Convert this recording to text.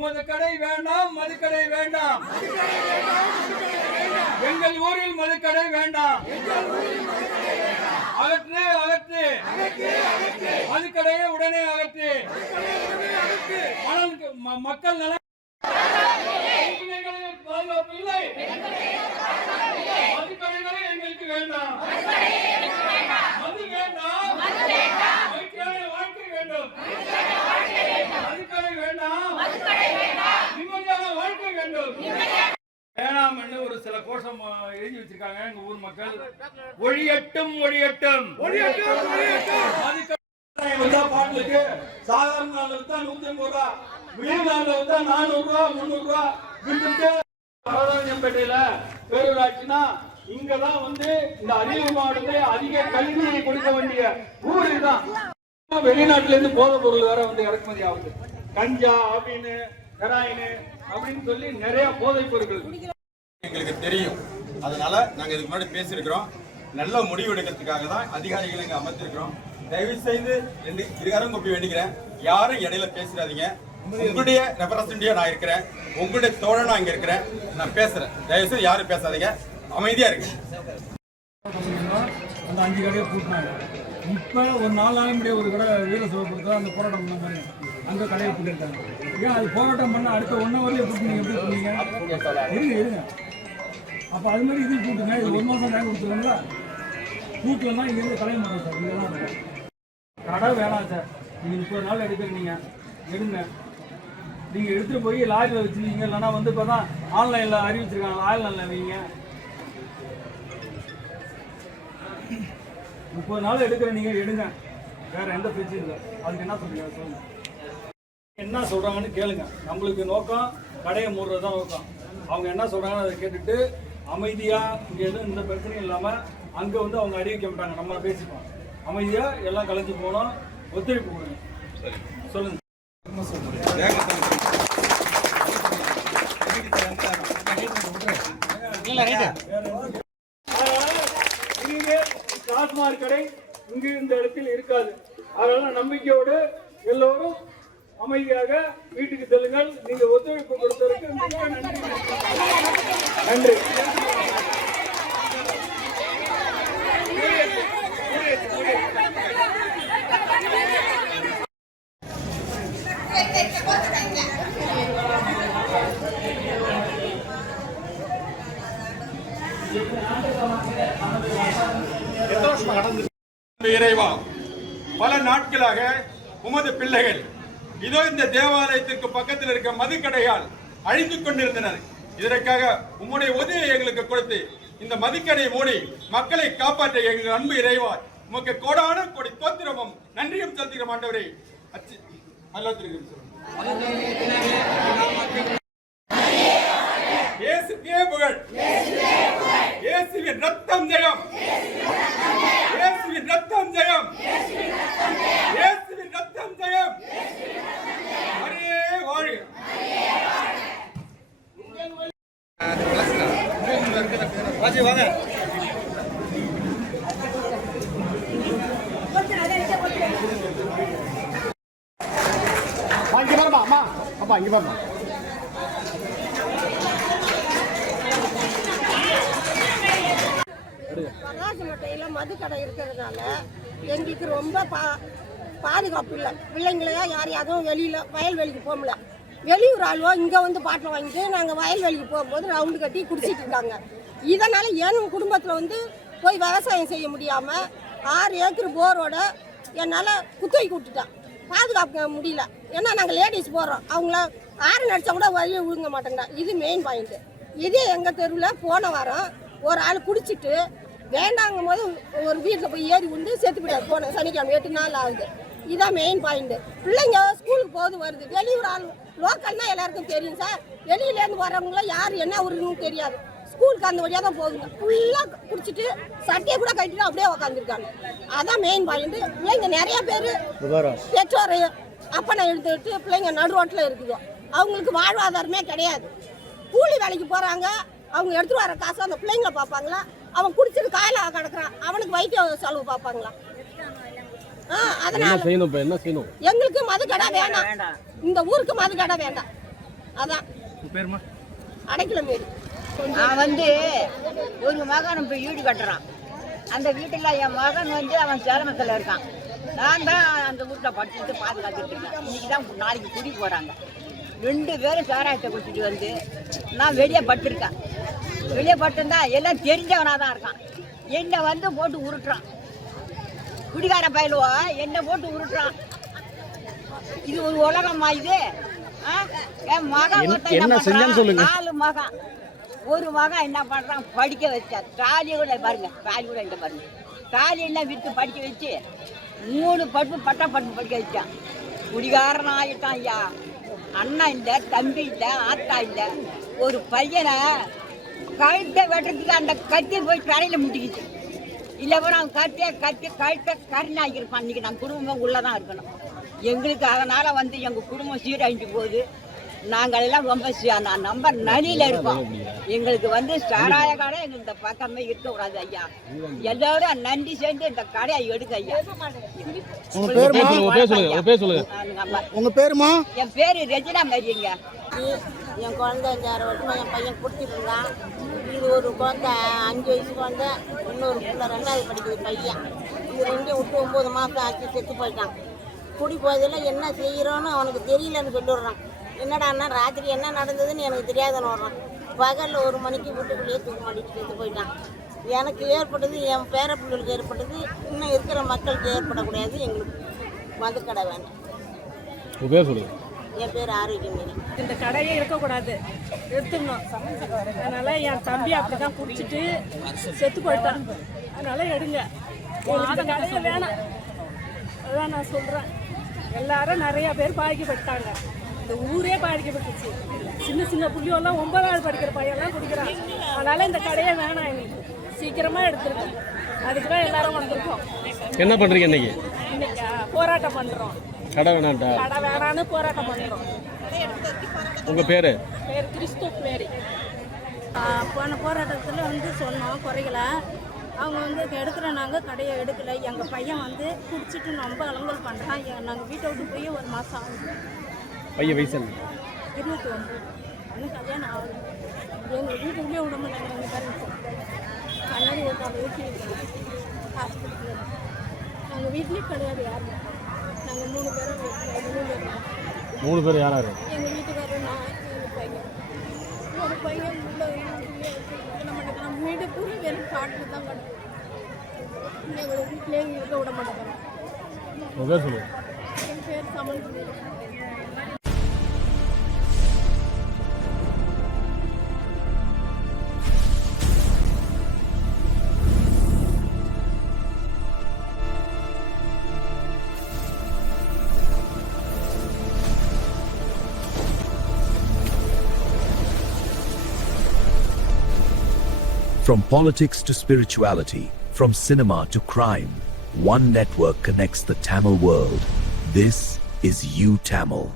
மதுக்கடை வேண்டாம், மதுக்கடை வேண்டாம். எங்கள் ஊரில் மதுக்கடை வேண்டாம். அகற்று, அகற்று. மதுக்கடையை உடனே அகற்று. மக்கள் நல பாதுகாப்பு இல்லை. மதுக்கடைகளை எங்களுக்கு வேண்டாம். மது வேண்டாம். வாழ்க்கை வேண்டும். மதுக்கடை வேண்டாம். நிம்மதியான வாழ்க்கை வேண்டும். வேணாம் என்று ஒரு சில கோஷம் எழுதி வச்சிருக்காங்க எங்க ஊர் மக்கள். ஒழியட்டும், ஒழியட்டும். பாட்டுக்கு சாதாரண நாள் வித்தா 150 ரூபா, விழிவு நாள் வித்தா 400 ரூபா, 300 ரூபா விட்டுட்டு பேட்டையில பேரூராட்சினா இங்கதான் இந்த அரியலூர் மாவட்டத்தை அதிக கல்வியை கொடுக்க வேண்டிய ஊர் இதுதான். வெளிநாட்டுல இருந்து போதைப் பொருள் வேற இறக்குமதி ஆகுது. கஞ்சா அப்படின்னு, ஹெராயின் அப்படின்னு சொல்லி நிறைய போதைப் பொருட்கள் எங்களுக்கு தெரியும். அதனால நாங்க இதுக்கு முன்னாடி பேசியிருக்கிறோம். நல்ல முடிவு எடுக்கிறதுக்காக தான் அதிகாரிகளை இங்க அமர்த்திருக்கிறோம். தயவு செய்து இருக்காரும் கூப்பி வேண்டிக்கிறேன், யாரும் இடையில பேசிடாதீங்க. உங்களுடைய ரெப்ரசன்டேட்டிவா நான் இருக்கிறேன், உங்களுடைய தோழனா இங்க இருக்கிறேன், நான் பேசுறேன். தயவு செய்து யாரும் பேசாதீங்க, அமைதியா இருக்கு. அந்த 5 கடையை கூட்டினாங்க. இப்ப ஒரு 4 நாள் முடிய ஒரு கடை வீர சிவப்படுத்த அந்த போராட்டம் பண்ண மாதிரி அந்த கடையை கூட்டிருக்காங்க. ஏன் அது போராட்டம் பண்ண அடுத்த 1 ஹவர்லயே கூட்டினீங்க? எப்படி சொன்னீங்க? இருங்க. அப்ப அது மாதிரி இது கூட்டுங்க. இது 1 மாசம் டைம் கொடுத்துருங்களா? கூட்டலாம் இங்க இருந்து கலைய மாட்டோம் சார். இதெல்லாம் கடை வேணாம் சார். நீங்க 30 நாள் எடுக்கிறீங்க, எடுங்க. நீங்க எடுத்துட்டு போய் லாரியில் வச்சிருக்கீங்க, இல்லைன்னா இப்பதான் ஆன்லைன்ல அறிவிச்சிருக்காங்க, ஆன்லைன்ல வைங்க. 30 நாள் எடுக்கிற நீங்க எடுங்க, வேற எந்த பிரச்சனையும் இல்லை. அதுக்கு என்ன சொல்லுங்க, என்ன சொல்றாங்கன்னு கேளுங்க. நம்மளுக்கு நோக்கம் கடையை மூடுறதுதான் நோக்கம். அவங்க என்ன சொல்றாங்கன்னு அதை கேட்டுட்டு அமைதியா இங்க எதுவும் இந்த பிரச்சனையும் இல்லாம அங்க அவங்க அறிவிக்க மாட்டாங்க. நம்ம பேசிப்போம். அமைதியா எல்லாம் கலைஞ்சு போனோம். ஒத்துழைப்பு கொடுங்க. சொல்லுங்க. டாஸ்மாக் கடை இங்கு இந்த இடத்தில் இருக்காது. அதனால நம்பிக்கையோடு எல்லோரும் அமைதியாக வீட்டுக்கு செல்லுங்கள். நீங்க ஒத்துழைப்பு கொடுத்ததற்கு மிக நன்றி. நன்றி. இறைவா, பல நாட்களாக உமது பிள்ளைகள் இதோ இந்த தேவாலயத்திற்கு பக்கத்தில் இருக்க மதுக்கடையால் அழிந்து கொண்டிருந்தனர். இதற்காக உம்முடைய உதவியை எங்களுக்கு கொடுத்து இந்த மதுக்கடையை மூடி மக்களை காப்பாற்ற எங்கள் அன்பு இறைவா, உமக்கு கோடான கோடி தோத்திரமும் நன்றியும் செலுத்துகிறோம். ஆண்டவரே, இயேசுவே புகழ். இயேசுவின் ரத்தம் ஜெயம். இயேசுவின் ரத்தம் ஜெயம். இயேசுவின் ரத்தம் ஜெயம். ஹரியே வாழ்க. வாங்க வாங்க. இங்க பாருமா அம்மா, அப்பா இங்க பாருமா. மகாசமட்டையில மதுக்கடை இருக்கிறதுனால எங்களுக்கு ரொம்ப பாதுகாப்பு இல்லை. பிள்ளைங்களையா யாரையாவது வெளியில வயல்வெளிக்கு போகல. வெளியூர் ஆளுவோ இங்கே பாட்டில் வாங்கிட்டு நாங்கள் வயல்வெளிக்கு போகும்போது ரவுண்டு கட்டி குடிச்சிட்டு இருக்காங்க. இதனால என் குடும்பத்தில் போய் விவசாயம் செய்ய முடியாமல் 6 ஏக்கர் போரோட என்னால் குத்தகைக்கு விட்டுட்டேன். பாதுகாக்க முடியல. ஏன்னா நாங்கள் லேடிஸ் போகிறோம், அவங்கள 6 நடிச்சா கூட வழியை விழுங்க மாட்டேங்கிறா. இது மெயின் பாயிண்ட்டு. இதே எங்கள் தெருவில் போன வாரம் ஒரு ஆள் குடிச்சிட்டு வேண்டாங்கும் போது ஒரு வீட்டில் போய் ஏறி உண்டு செத்து போயிடாது. போன சனிக்கிழமை 8 நாள் ஆகுது. இதான் மெயின் பாயிண்ட்டு. பிள்ளைங்க ஸ்கூலுக்கு போகுது வருது. வெளியூர் ஆள் லோக்கல்னா எல்லாருக்கும் தெரியும் சார். வெளியிலேருந்து வர்றவங்களாம் யார் என்ன ஊருன்னு தெரியாது. ஸ்கூலுக்கு அந்த வழியாக தான் போகுதுங்க. ஃபுல்லாக குடிச்சிட்டு சட்டையை கூட கட்டிட்டு அப்படியே உக்காந்துருக்காங்க. அதான் மெயின் பாயிண்ட்டு. பிள்ளைங்க நிறைய பேர் பெற்றோர் அப்பனை எடுத்துக்கிட்டு பிள்ளைங்க நடு ரோட்டில் இருக்குதோ. அவங்களுக்கு வாழ்வாதாரமே கிடையாது. கூலி வேலைக்கு போகிறாங்க. அவங்க எடுத்துகிட்டு வர காசு அந்த பிள்ளைங்களை பார்ப்பாங்களா? அவன் குடிச்சிட்டு காயில கிடக்குறான், அவனுக்கு வைத்திய செலவு பார்ப்பாங்களா? அதனால எங்களுக்கு மது கடை வேணாம், இந்த ஊருக்கு மது கடை வேண்டாம். அதான் பேருமா அடைக்கல மாரி. நான் வந்து ஒரு மகன் இப்போ வீடு கட்டுறான். அந்த வீட்டில் என் மகன் வந்து அவன் சேலமத்தில் இருக்கான். நான் தான் அந்த வீட்டில் படிச்சுட்டு பாதுகாத்துட்டு இருக்கேன். இன்னைக்கு தான் நாளைக்கு குடி போகிறாங்க. 2 பேரும் சாராயத்தை குடிச்சிட்டு வந்து நான் வெளியே பட்டிருக்கேன். வெளியே பட்டிருந்தா எல்லாம் தெரிஞ்சவனாக தான் இருக்கான். என்னை வந்து போட்டு உருட்டுறான். குடிகார பயலுவா என்னை போட்டு உருட்டுறான். இது ஒரு உலகமா இது? என் மகன் என்ன செஞ்சான்னு சொல்லுங்க. 4 மகன். ஒரு மகன் என்ன பண்றான், படிக்க வச்சா தாலி கூட பாருங்க, தாலி கூட இல்லை பாருங்க. தாலி எல்லாம் விற்று படிக்க வச்சு 3 பட்டா படிப்பு படிக்க வச்சான். குடிகாரன் ஆகிட்டான் ஐயா. அண்ணா இல்லை, தம்பி இல்லை, ஆத்தா இல்லை. ஒரு பையனை கழுத்தை வெட்டுறதுக்கு அந்த கத்தி போய் தரையில் முட்டிக்கிச்சு. இல்லை அவன் கழுத்தை கருணாக்கிருப்பான். இன்னைக்கு நம்ம குடும்பம் உள்ளதான் இருக்கணும். எங்களுக்கு அதனால வந்து எங்க குடும்பம் சீரழிஞ்சு போகுது. நாங்கள் எல்லாம் ரொம்ப நம்பர் நலியில இருக்கோம். எங்களுக்கு வந்து சாராய கடை எங்களுக்கு இந்த பக்கமே இருக்கக்கூடாது ஐயா. எல்லாரும் நன்றி சேர்ந்து இந்த கடையை எடுக்க ஐயா. உங்க பேருமா? என் பேரு ரெஜினா மேரிங்க. என் குழந்தை 5-6 வருஷமா என் பையன் கொடுத்துட்டு இருந்தான். இது ஒரு குழந்தை 5 வயசு குழந்தை, இன்னொரு பிள்ளை 2வது படிக்குது பையன். இது 2 விட்டு 9 மாதம் ஆச்சு, செத்து போயிட்டான். குடி போதில் என்ன செய்கிறோன்னு அவனுக்கு தெரியலன்னு சொல்லிடுறான். என்னடான்னா ராத்திரி என்ன நடந்ததுன்னு எனக்கு தெரியாதுன்னு வர்றான். பகலில் 1 மணிக்கு வீட்டுக்குள்ளேயே தூக்க மாட்டிட்டு செத்து போயிட்டான். எனக்கு ஏற்பட்டது, என் பேர பிள்ளைகளுக்கு ஏற்பட்டது, இன்னும் இருக்கிற மக்களுக்கு ஏற்படக்கூடாது. எங்களுக்கு மதுக்கடை வேண்டாம். என் பேர் ஆரோக்கியமேரி. இந்த கடையே இருக்கக்கூடாது, எடுத்துடணும். அதனால என் தம்பி அப்படிதான் குடிச்சிட்டு செத்து போயிட்டான். அதனால எடுங்க, இந்த கடையே வேணாம். அதான் நான் சொல்றேன். எல்லாரும் நிறைய பேர் பாதிக்கப்பட்டாங்க. இந்த ஊரே பாதிக்கப்பட்டுச்சு. சின்ன புள்ளியெல்லாம் 9வது படிக்கிற பையெல்லாம் குடிக்கிறான். அதனால இந்த கடையே வேணாம், எங்களுக்கு சீக்கிரமா எடுத்துருக்கோம். அதுக்கு தான் எல்லாரும் வந்திருக்கோம். என்ன பண்றீங்க இன்னைக்கு? இன்னைக்கு போராட்டம் பண்றோம். கடை வேணாண்டா, கடை வேணான்னு போராட்டம் பண்றோம். உங்க பேரு? பேர் கிறிஸ்துவ மேரி. போன போராட்டத்தில் வந்து சொன்னோம் குறைகளை. அவங்க வந்து எடுக்கிற நாங்கள் கடையை எடுக்கலை. எங்கள் பையன் வந்து குடிச்சிட்டு ரொம்ப அலங்கல் பண்ணுறான். நாங்கள் வீட்டை விட்டு போய் 1 மாதம் ஆகுது. பையன் வயசு 29. இன்னும் கல்யாணம் ஆகுது. எங்கள் வீட்டுக்குள்ளேயே விட மாட்டாங்க. எங்கள் பேரண்ட்ஸ் கண்ணாடி ஒரு வீட்டு ஹாஸ்பிட்டல். நாங்கள் வீட்லேயே கிடையாது யாரும். நாங்கள் 3 பேரும் 3 பேர் யாராரு? எங்கள் வீட்டுக்காரர், நான், எங்கள் பையன். ஒரு பையன் உள்ள விட மாட்டேங்கிறான். வீடு பூரா வெறும் காட்டில் தான் கிடக்கும். எங்களை வீட்டிலே இருக்க விட மாட்டேங்கிறான். உங்க பேர் சொல்லுங்க. என் பேர் சமன். From politics to spirituality, from cinema to crime, one network connects the Tamil world. This is U Tamil.